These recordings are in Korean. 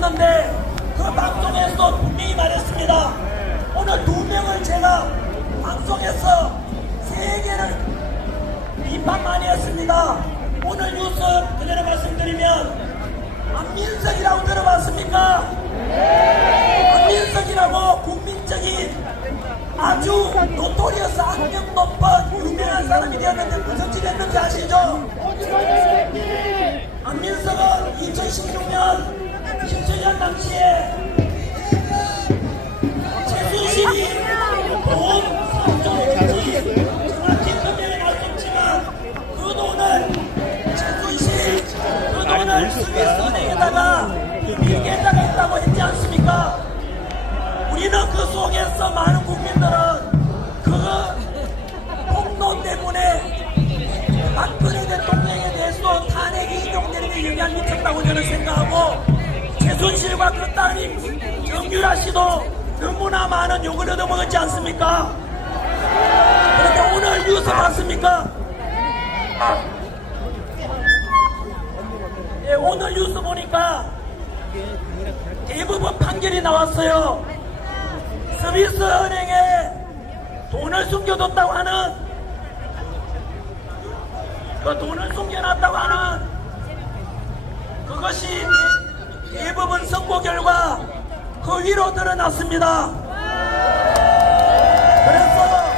있었는데 그 방송에서 분명히 말했습니다. 오늘 2명을 제가 방송에서 3개를 비판 많이 했습니다. 오늘 뉴스 그대로 말씀드리면 안민석이라고 들어봤습니까? 안민석이라고 국민적인 아주 노토리어스 악명 높은 유명한 사람이 되었는데 무슨 짓 했는지 아시죠? 안민석은 2016년 김철현 당시에 최순실이 돈 3조 정확히 금액은 알 수 없지만 그 돈을 최순실 그 돈을 스위스은행에다가 비밀계좌가 있다고 했지 않습니까? 우리는 그 속에서 많은 국민들은 그 폭로 때문에 박근혜 대통령에 대해서 탄핵이 인용되는 데 영향을 미쳤다고 저는 생각하고 최순실과 그 따님 정유라 씨도 너무나 많은 욕을 얻어먹었지 않습니까? 그런데 오늘 뉴스 봤습니까? 예, 오늘 뉴스 보니까 대부분 판결이 나왔어요. 스위스은행에 돈을 숨겨뒀다고 하는 그 돈을 숨겨놨다고 하는 그것이 대부분 선고 결과 그 위로 드러났습니다. 그래서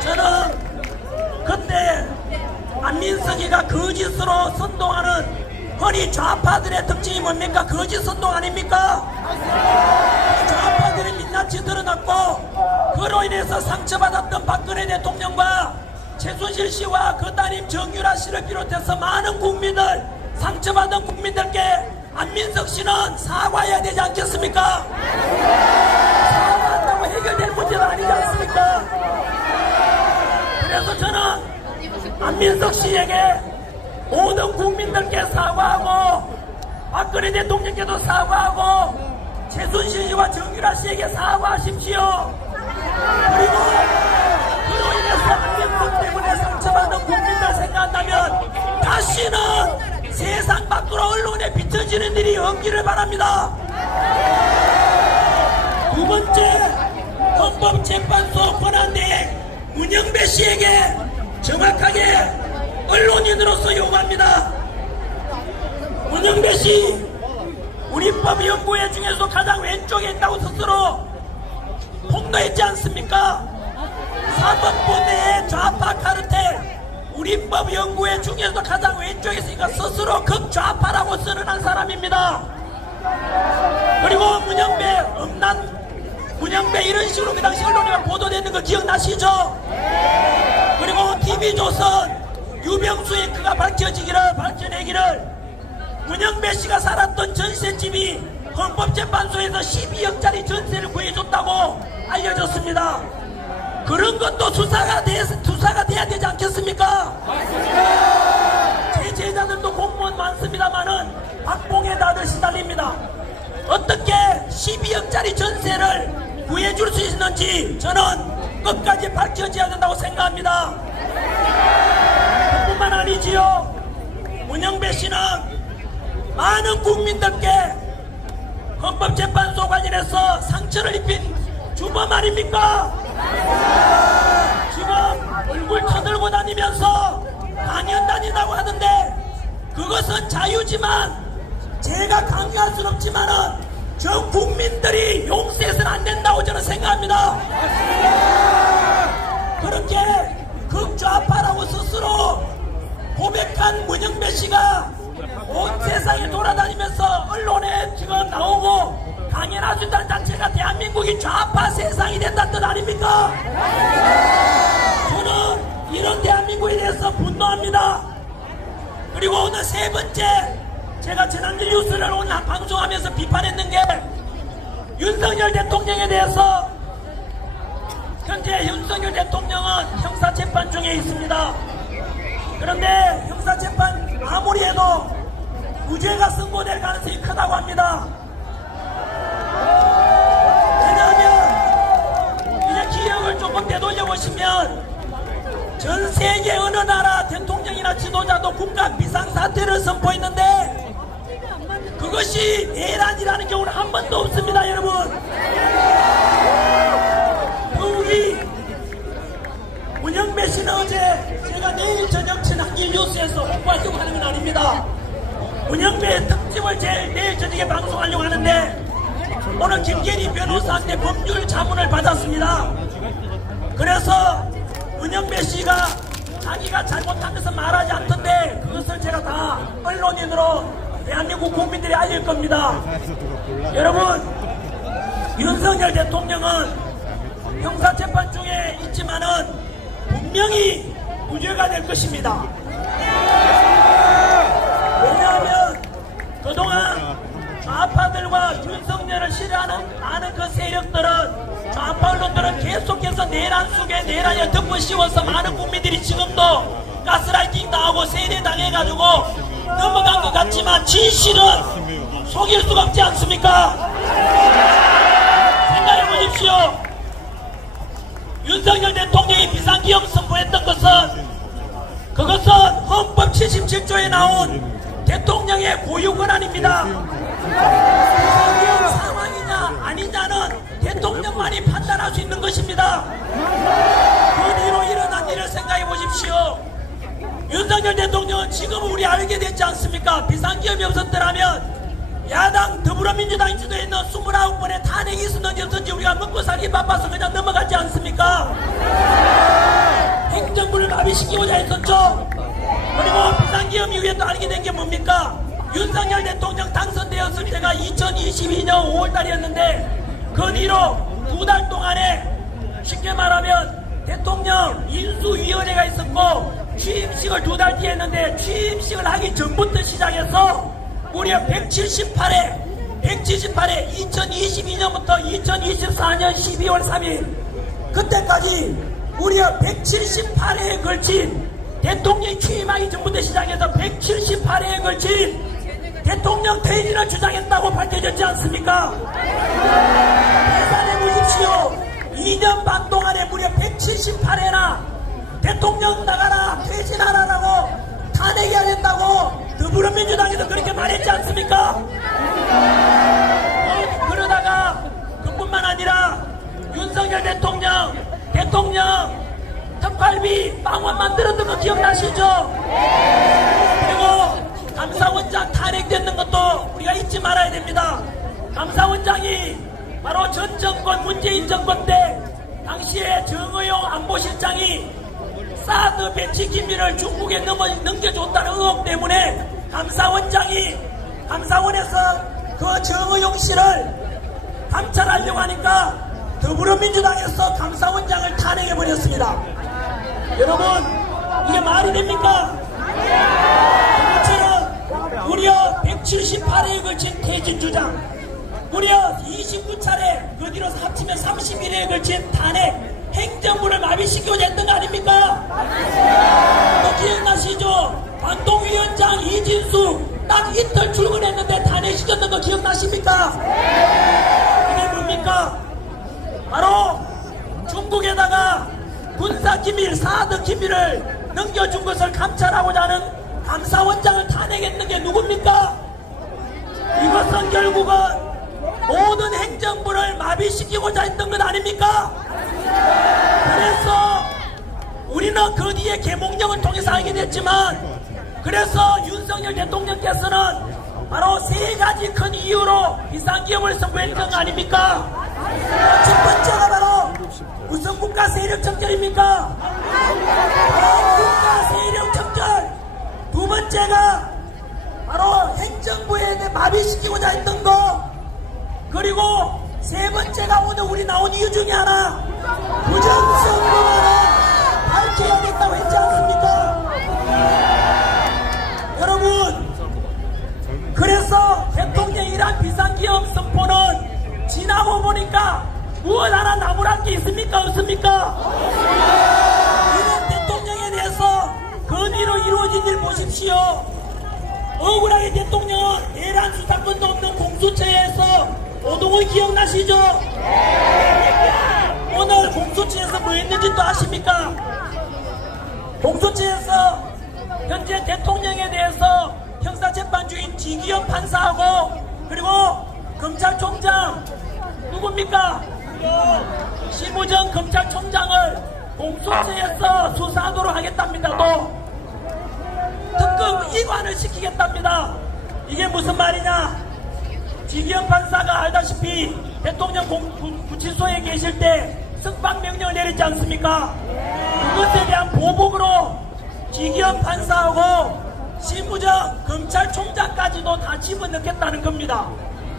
저는 그때 안민석이가 거짓으로 선동하는 허니 좌파들의 특징이 뭡니까? 거짓 선동 아닙니까? 좌파들이 민낯이 드러났고 그로 인해서 상처받았던 박근혜 대통령과 최순실 씨와 그 따님 정유라 씨를 비롯해서 많은 국민들, 상처받은 국민들께 안민석 씨는 사과해야 되지 않겠습니까? 사과한다고 해결될 문제는 아니지 않습니까? 그래서 저는 안민석 씨에게 모든 국민들께 사과하고 박근혜 대통령께도 사과하고 최순실 씨와 정유라 씨에게 사과하십시오. 그리고 그로 인해서 안민석 때문에 상처받은 국민들 생각한다면 다시는 세상 밖으로 언론에 비춰지는 일이 없기를 바랍니다. 두 번째, 헌법재판소 권한대행 문영배 씨에게 정확하게 언론인으로서 요구합니다. 문영배 씨, 우리법연구회 중에서 가장 왼쪽에 있다고 스스로 폭로했지 않습니까? 사법부 내 좌파 카르텔 우리법연구회 중에서 가장 왼쪽에 있으니까 스스로 극좌파라고 선언한 사람입니다. 그리고 문영배 이런 식으로 그 당시 언론에 보도되는 거 기억나시죠? 그리고 TV조선 유병수의 그가 밝혀내기를 문영배 씨가 살았던 전셋집이 헌법재판소에서 12억짜리 전세를 구해줬다고 알려졌습니다. 그런 것도 수사가 돼야 되지 않겠습니까? 제 제자들도 공무원 많습니다만은 박봉에 다들 시달립니다. 어떻게 12억짜리 전세를 구해줄 수 있는지 저는 끝까지 밝혀져야 된다고 생각합니다. 뿐만 아니지요. 문영배 씨는 많은 국민들께 헌법재판소 관련해서 상처를 입힌 주범 아닙니까? 지금 얼굴 쳐들고 다니면서 강연 다닌다고 하는데 그것은 자유지만 제가 강요할 수는 없지만은 저 국민들이 용서해서는 안 된다고 저는 생각합니다. 그렇게 극좌파라고 스스로 고백한 문영배 씨가 온 세상에 돌아다니면서 언론에 지금 나오고 강연할 수 있다는 자체가 대한민국이 좌파 세상이 된다는 뜻 아닙니까? 저는 이런 대한민국에 대해서 분노합니다. 그리고 오늘 세 번째, 제가 지난주 뉴스를 오늘 방송하면서 비판했는 게 윤석열 대통령에 대해서 현재 윤석열 대통령은 형사재판 중에 있습니다. 그런데 형사재판 아무리 해도 무죄가 선고될 가능성이 크다고 합니다. 왜냐하면 이제 기억을 조금 되돌려보시면 전 세계 어느 나라 대통령이나 지도자도 국가 비상사태를 선포했는데 그것이 내란이라는 한 번도 없습니다, 여러분. 더욱이 문영배 씨는 어제 제가 내일 저녁 친한길 뉴스에서 홍보하려고 하는 건 아닙니다. 문영배의 특집을 내일 저녁에 방송하려고 하는데 오늘 김계리 변호사한테 법률 자문을 받았습니다. 그래서 문영배 씨가 자기가 잘못한 것은 말하지 않던데 그것을 제가 다 언론인으로 대한민국 국민들이 알릴 겁니다. 여러분, 윤석열 대통령은 형사재판 중에 있지만은 분명히 무죄가 될 것입니다. 왜냐하면 그동안 좌파들과 윤석열을 싫어하는 그 세력들은, 좌파 언론들은 계속해서 내란 속에 내란에 덮어 씌워서 많은 국민들이 지금도 가스라이팅 당하고 세뇌당해가지고 넘어간 것 같지만 진실은 속일 수가 없지 않습니까? 생각해 보십시오. 윤석열 대통령이 비상기업 선포했던 그것은 헌법 77조에 나온 대통령의 고유 권한입니다. 비상기업 상황이냐 아니냐는 대통령만이 판단할 수 있는 것입니다. 그 뒤로 일어난 일을 생각해 보십시오. 윤석열 대통령은 지금 우리 알게 됐지 않습니까? 비상기업이 없었더라면 야당 더불어민주당이 주도에 있는 29번의 탄핵이 있었는지 없었는지 우리가 먹고 살기 바빠서 그냥 넘어갔지 않습니까? 행정부를 마비시키고자 했었죠. 그리고 비상기업 이후에 또 알게 된 게 뭡니까? 윤석열 대통령 당선되었을 때가 2022년 5월달이었는데 그 뒤로 2달 동안에 쉽게 말하면 대통령 인수위원회가 있었고 취임식을 2달 뒤에 했는데 취임식을 하기 전부터 시작해서 무려 178회 2022년부터 2024년 12월 3일 그때까지 무려 178회에 걸친 대통령이 취임하기 전부터 시작해서 178회에 걸친 대통령 퇴진을 주장했다고 밝혀졌지 않습니까? 계산해 보십시오. 2년 반 동안에 무려 178회나 대통령 나가라 퇴진하라라고 탄핵해야 된다고 더불어민주당에서 그렇게 말했지 않습니까? 그러다가 그뿐만 아니라 윤석열 대통령 특활비 빵원 만들었던 거 기억나시죠? 그리고 감사원장 탄핵됐는 것도 우리가 잊지 말아야 됩니다. 감사원장이 바로 전 정권 문재인 정권 때 당시에 정의용 안보실장이 사드 배치 기밀을 중국에 넘겨줬다는 의혹 때문에 감사원에서 그 정의용 씨를 감찰하려고 하니까 더불어민주당에서 감사원장을 탄핵해버렸습니다. 여러분, 이게 말이 됩니까? 그것처럼 무려 178회에 걸친 퇴진 주장, 무려 29차례, 그 뒤로 합치면 31회에 걸친 탄핵, 행정부를 마비시키고자 했던 거 아닙니까? 또 기억나시죠? 반동위원장 이진수 딱 이틀 출근했는데 탄핵시켰던 거 기억나십니까? 이게 뭡니까? 바로 중국에다가 군사기밀, 사드 기밀을 넘겨준 것을 감찰하고자 하는 감사원장을 탄핵했는 게 누굽니까? 이것은 결국은 모든 행정부를 마비시키고자 했던 것 아닙니까? 그래서 우리는 그 뒤에 계몽령을 통해서 알게 됐지만, 그래서 윤석열 대통령께서는 바로 3가지 큰 이유로 비상기업을 선포했던 거 아닙니까? 첫 번째가 바로 무슨 국가 세력 척결입니까? 국가 세력 척결. 두 번째가 바로 행정부에 대해 마비시키고자 했던 거. 그리고 세 번째가 오늘 우리 나온 이유 중에 하나, 부정선거를 밝혀야겠다고 했지 않습니까? 여러분, 그래서 대통령이란 비상기업 선포는 지나고 보니까 무엇 하나 나무랄 게 있습니까? 없습니까? 이런 대통령에 대해서 그 뒤로 이루어진 일 보십시오. 억울하게 대통령은 내란 수사권도 없는 공수처에서 오동훈 기억나시죠? 오늘 공수처에서 뭐 했는지 또 아십니까? 공수처에서 현재 대통령에 대해서 형사재판 중인 지기현 판사하고 그리고 검찰총장 누굽니까? 심우정 검찰총장을 공수처에서 수사하도록 하겠답니다. 또 특검 이관을 시키겠답니다. 이게 무슨 말이냐? 지기현 판사가 알다시피 대통령 구치소에 계실 때 석방명령을 내렸지 않습니까? 그것에 대한 보복으로 지기현 판사하고 심우정 검찰총장까지도 다 집어넣겠다는 겁니다.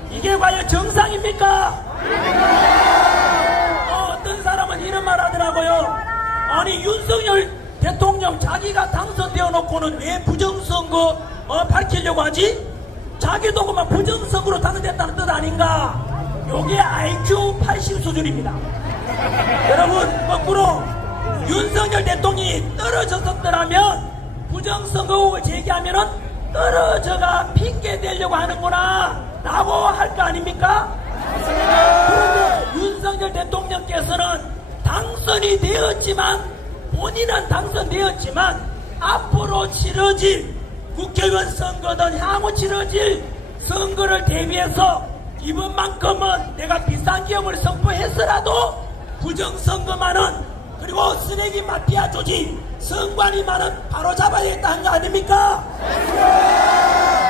이게 과연 정상입니까? 어떤 사람은 이런 말 하더라고요. 아니 윤석열 대통령 자기가 당선되어 놓고는 왜 부정선거 밝히려고 하지? 자기도 그만 부정선거로 당선됐다는 뜻 아닌가? 요게 IQ 80 수준입니다. 여러분 거꾸로 윤석열 대통령이 떨어졌었더라면 부정선거 의혹을 제기하면은 떨어져가 핑계 대려고 하는구나 라고 할 거 아닙니까? 그런데 윤석열 대통령께서는 당선이 되었지만 본인은 당선되었지만 앞으로 치러질 국회의원 선거든 향후 치러질 선거를 대비해서 이번만큼은 내가 비상기업을 선포했으라도 부정선거만은 그리고 쓰레기 마피아 조직 선관위만은 바로 잡아야겠다 한 거 아닙니까?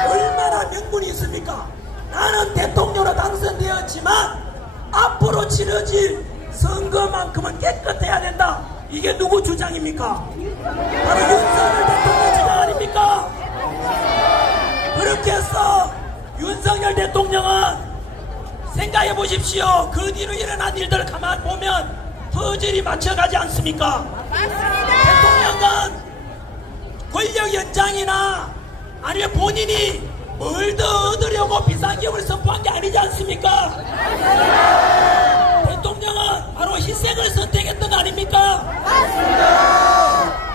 얼마나 명분이 있습니까? 나는 대통령으로 당선되었지만 앞으로 치러질 선거만큼은 깨끗해야 된다. 이게 누구 주장입니까? 바로 윤석열 대통령 주장 아닙니까? 그렇게 해서 윤석열 대통령은 생각해 보십시오. 그 뒤로 일어난 일들을 가만 보면 퍼즐이 맞춰가지 않습니까? 대통령은 권력 연장이나 아니면 본인이 뭘 더 얻으려고 비상기업을 선포한 게 아니지 않습니까? 대통령은 바로 희생을 선택했던 거 아닙니까?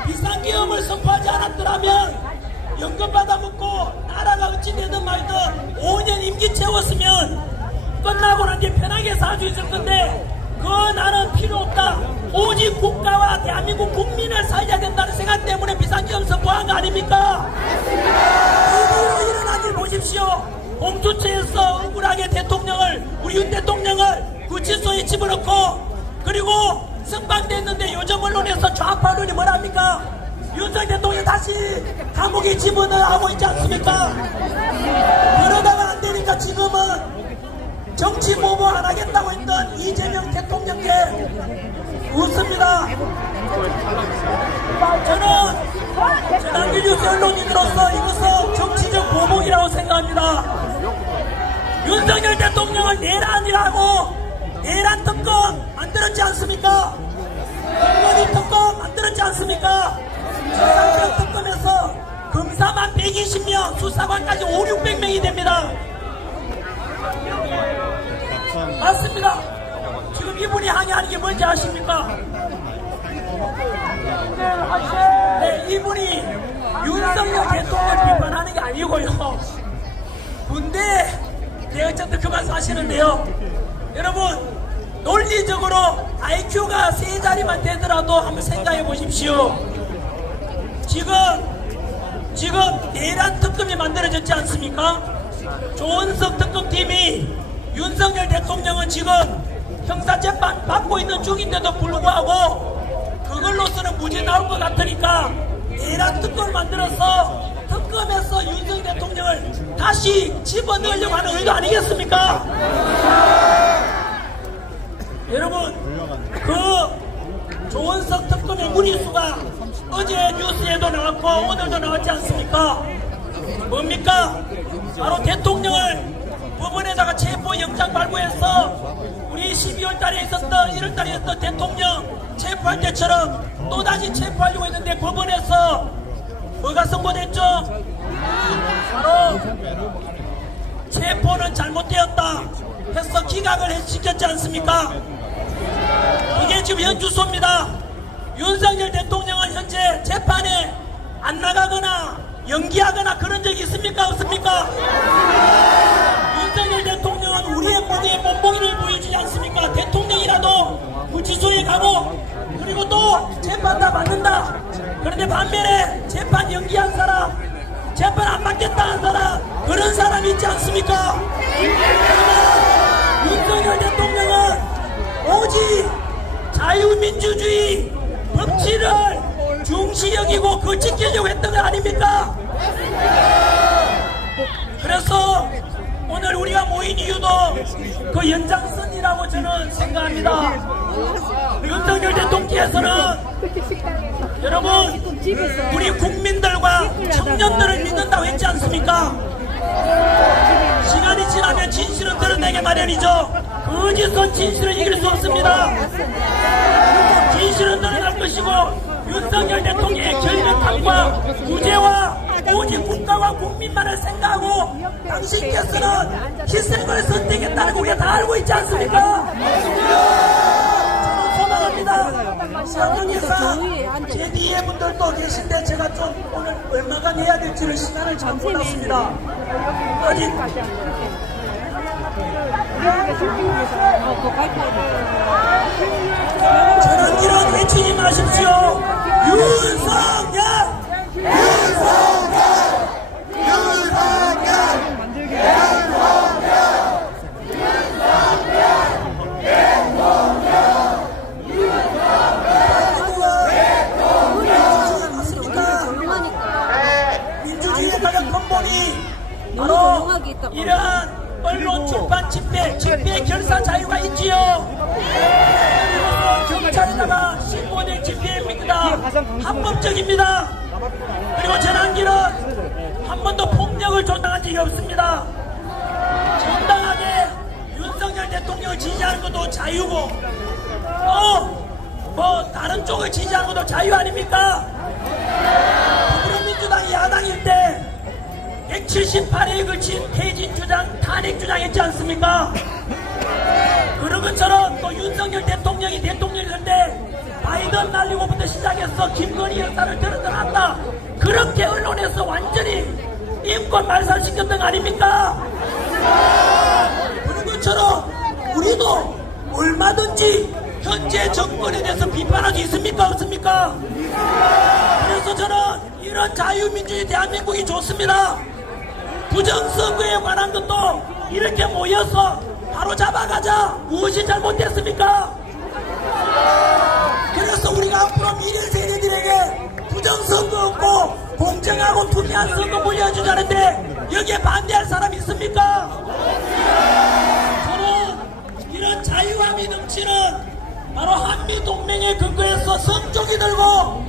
비상기업을 선포하지 않았더라면 연금 받아먹고 나라가 어찌 되든 말든 5년 임기 채웠으면 끝나고 난 뒤에 편하게 살 수 있을 건데 그 나는 필요 없다. 오직 국가와 대한민국 국민을 살려야 된다는 생각 때문에 비상기업 선포한 거 아닙니까? 그 뒤로 일어난 일 보십시오. 공수처에서 억울하게 대통령을 우리 윤 대통령을 구치소에 집어넣고 그리고 석방됐는데 요즘 언론에서 좌파 언론이 뭐랍니까? 윤석열 대통령 다시 감옥에 집어넣으라고 있지 않습니까? 그러다가 안 되니까 지금은 정치 보복 안 하겠다고 했던 이재명 대통령께 웃습니다. 저는 전환기 뉴스 언론인으로서 이것은 정치적 보복이라고 생각합니다. 윤석열 대통령을 내란이라고 내란 특검 만들었지 않습니까? 김건희 특검 만들었지 않습니까? 최상병 특검에서 검사만 120명, 수사관까지 5, 600명이 됩니다. 맞습니다. 지금 이분이 항의하는 게 뭔지 아십니까? 네, 이분이 윤석열 대통령 비판하는 게 아니고요. 군대 대어쨌든 그 말씀 하시는데요. 여러분 논리적으로 IQ가 3자리만 되더라도 한번 생각해 보십시오. 지금 내란 특검이 만들어졌지 않습니까? 조은석 특검팀이 윤석열 대통령은 지금 형사재판 받고 있는 중인데도 불구하고 그걸로서는 무죄 나올 것 같으니까 내란 특검을 만들어서 특검에서 윤석열 대통령을 다시 집어넣으려고 하는 의도 아니겠습니까? 여러분 그 조은석 특검의 문의수가 어제 뉴스에도 나왔고 오늘도 나왔지 않습니까? 뭡니까? 바로 대통령을 법원에다가 체포영장 발부해서 우리 12월 달에 있었던 1월 달에 있었던 대통령 체포할 때처럼 또다시 체포하려고 했는데 법원에서 뭐가 선고됐죠? 바로 체포는 잘못되었다 해서 기각을 시켰지 않습니까? 이게 지금 현 주소입니다. 윤석열 대통령은 현재 재판에 안 나가거나 연기하거나 그런 적이 있습니까? 없습니까? 윤석열 대통령은 우리의 무대에 몸보기를 보여주지 않습니까? 대통령이라도 구치소에 가고 그리고 또 재판 다 받는다. 그런데 반면에 재판 연기한 사람, 재판 안 받겠다는 사람, 그런 사람이 있지 않습니까? 윤석열 대통령은 오직 자유민주주의 법치를 중시 여기고 그 지키려고 했던 거 아닙니까? 그래서 오늘 우리가 모인 이유도 그 연장선이라고 저는 생각합니다. 윤석열 대통령께서는 여러분 우리 국민들과 청년들을 믿는다고 했지 않습니까? 시간이 지나면 진실은 드러내게 마련이죠. 거짓은 진실을 이길 수 없습니다. 진실은 드러날 것이고 윤석열 대통령의 결백함과 구제와 오직 국가와 국민만을 생각하고 당신께서는 희생을 선택했다는 거 우리가 다 알고 있지 않습니까? 저는 소망합니다. 시간관계상 제 뒤에 분들도 계신데 제가 좀 오늘 얼마간 해야 될지를 시간을 잘 몰랐습니다. 아직 저는 이런 외치지 마십시오. 윤석열! 윤석열! 윤석열! 민주주의의 가장 근본이 바로 이러한 언론, 출판, 집회 결사 자유가 있지요. 경찰에다가 신고된 집회입니다. 합법적입니다. 그리고 전환기는 한 번도 폭력을 조장한 적이 없습니다. 정당하게 윤석열 대통령을 지지하는 것도 자유고 뭐 다른 쪽을 지지하는 것도 자유 아닙니까? 더불어민주당이 야당일 때 178회에 걸친 퇴진 주장, 탄핵 주장했지 않습니까? 그런 것처럼 또 윤석열 대통령이 대통령이 될 때 바이든 날리고부터 시작해서 김건희 여사를 들어들었다. 그렇게 언론에서 완전히 인권 말살시켰던 거 아닙니까? 그런 것처럼 우리도 얼마든지 현재 정권에 대해서 비판할 수 있습니까? 없습니까? 그래서 저는 이런 자유민주주의 대한민국이 좋습니다. 부정선거에 관한 것도 이렇게 모여서 바로 잡아가자. 무엇이 잘못됐습니까? 그래서 우리가 앞으로 미래 세대들에게 부정선거 없고 공정하고 투명한 선거 물려주자는데 여기에 반대할 사람이 있습니까? 저는 이런 자유함이 넘치는 바로 한미동맹의 근거에서 성종이 들고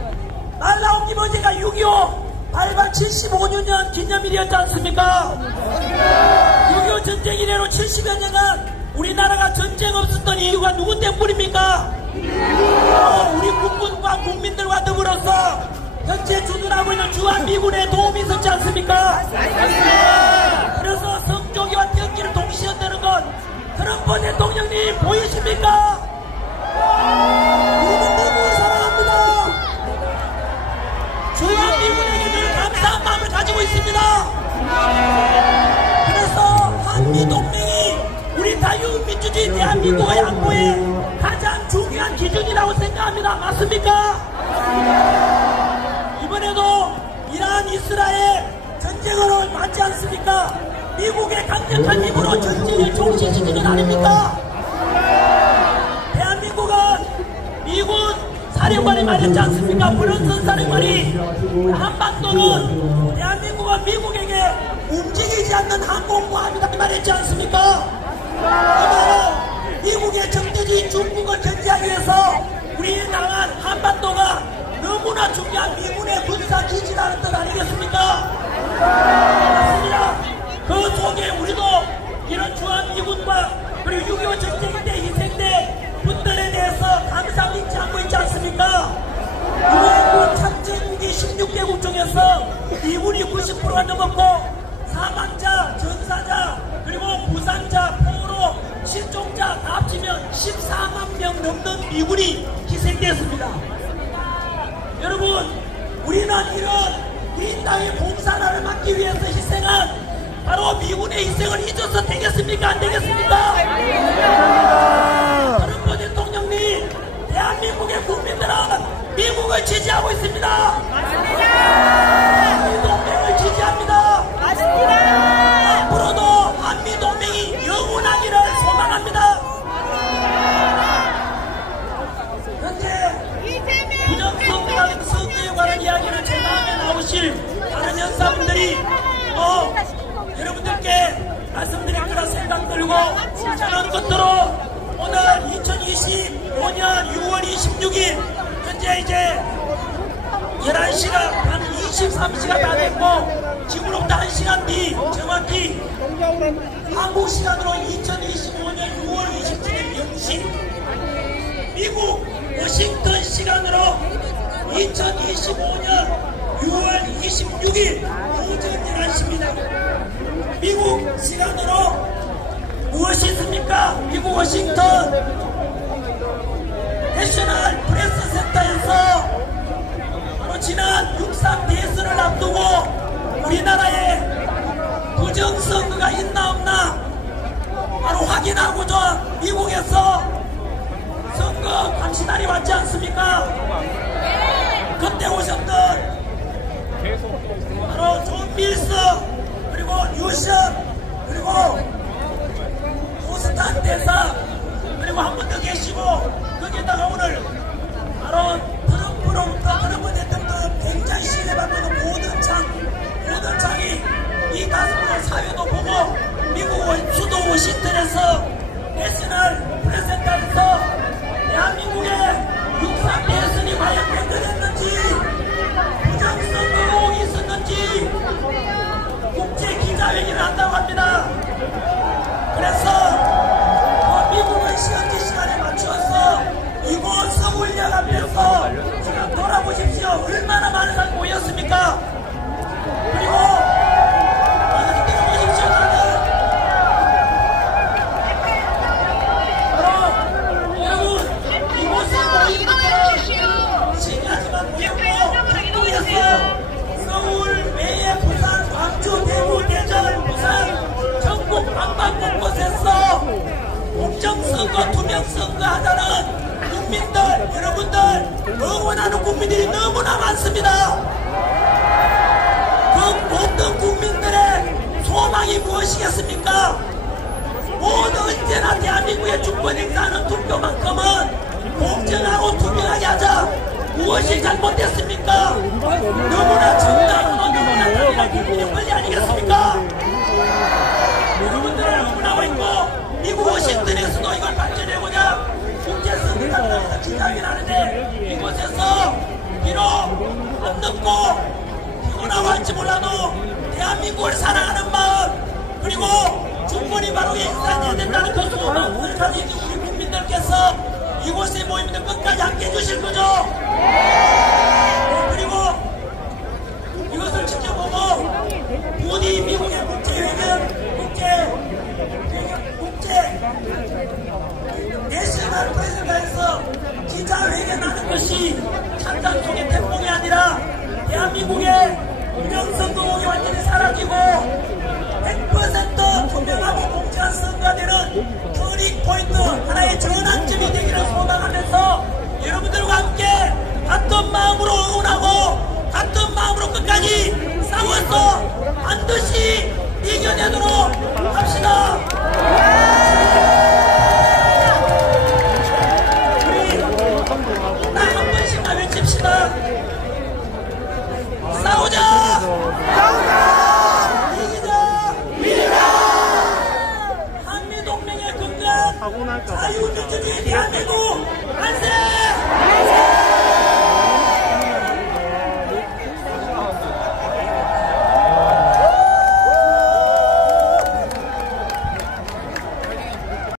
날라온 김어제가 6.25 발발 75주년 기념일이었지 않습니까? 6.25 전쟁 이래로 70여 년간 우리나라가 전쟁 없었던 이유가 누구 때문입니까? 우리 국군과 국민들과 더불어서 현재 주둔하고 있는 주한미군의 도움이 있었지 않습니까? 그래서 성조기와 태극기를 동시에 흔드는 건 트럼프 대통령님 보이십니까? 우리는 미국을 사랑합니다. 주한미군에게 늘 감사한 마음을 가지고 있습니다. 그래서 한미동맹이 우리 자유민주주의 대한민국의 안보에 가장 중요한 기준이라고 생각합니다. 맞습니까? 이번에도 이란 이스라엘 전쟁으로 맞지 않습니까? 미국의 강력한 힘으로 전쟁을 종식시킨 건 아닙니까? 대한민국은 미군 사령관이 말했지 않습니까? 브런슨 사령관이 한반도는 대한민국은 미국에게 움직이지 않는 항공모함이다 말했지 않습니까? 이번에 미국의 적대주의 중국을 견제하기 위해서 우리 나라 한반도가 너무나 중요한 미군의 군사기지라는 뜻 아니겠습니까? 맞습니다. 그 속에 우리도 이런 주한미군과 그리고 6.25 전쟁 때 희생된 분들에 대해서 감사를 잊지 않고 있지 않습니까? 유엔군 참전국이 16개국 중에서 미군이 90%가 넘었고 사망자, 전사자, 그리고 부상자, 포로, 실종자 다 합치면 14만 명 넘는 미군이 희생됐습니다. 여러분, 우리는 이런 우리 땅의 봉사나를 막기 위해서 희생한 바로 미군의 희생을 잊어서 되겠습니까? 안 되겠습니까? 트럼프 대통령님, 대한민국의 국민들은 미국을 지지하고 있습니다. 한미동맹을 지지합니다. 앞으로도 한미동맹이 영원하기를 소망합니다. 저는 끝으로 오늘 2025년 6월 26일 현재 이제 11시가 한 23시가 다 됐고 지금으로부터 1시간 뒤 정확히 한국 시간으로 2025년 6월 27일 0시 미국 워싱턴 시간으로 2025년 6월 26일 오전 11시입니다. 미국 시간으로 무엇이 있습니까? 미국 워싱턴 내셔널 프레스 센터에서 바로 지난 6.3 대선을 앞두고 우리나라에 부정선거가 있나 없나 바로 확인하고자 미국에서 선거 감시단이 왔지 않습니까? 그때 오셨던 바로 존 밀스 그리고 뉴션 그리고 오스탄 대사 그리고 한 분 더 계시고 거기에다가 오늘 바로 트럼프로부터 트럼프 대통령 굉장히 신뢰받는 고든창이 이 가슴으로 사회도 보고 미국 수도 워싱턴에서 내셔널 프레센터에서 대한민국의 6.3 대선이 과연 변경했는지 부정선거 의혹이 있었는지 국제 기자회견을 한다고 합니다. 그래서 미국의 시간제 시간에 맞추어서 이곳 서울역 앞에서 지금 돌아보십시오. 얼마나 많은 사람이 모였습니까? 그리고 이것을 들어보십시오. 바로 여러분 이곳에 모인 분들은 신기하지만 모였고 한국에서 서울, 매해, 부산, 광주, 대구, 대전, 부산 전국 방방 곳곳에서 공정선거, 투명선거 하자는 국민들, 여러분들 응원하는 국민들이 너무나 많습니다. 그 모든 국민들의 소망이 무엇이겠습니까? 모두 언제나 대한민국의 주권 행사하는 투표만큼은 공정하고 투명하게 하자. 무엇이 잘못됐습니까? 너무나 정당하고 너무나 당연한 국민의 권리 아니겠습니까? 여러분들을 응원하고 있고 미국 워싱턴에서도 이걸 발전해보자 국제선거단에서 기자회견을 하는데 이곳에서 비록 안 듣고 피곤하고 할지 몰라도 대한민국을 사랑하는 마음 그리고 주권이 바로 행사해야 된다는 그 소망을 가진 우리 국민들께서 이곳에 모이면 끝까지 함께 해주실 거죠?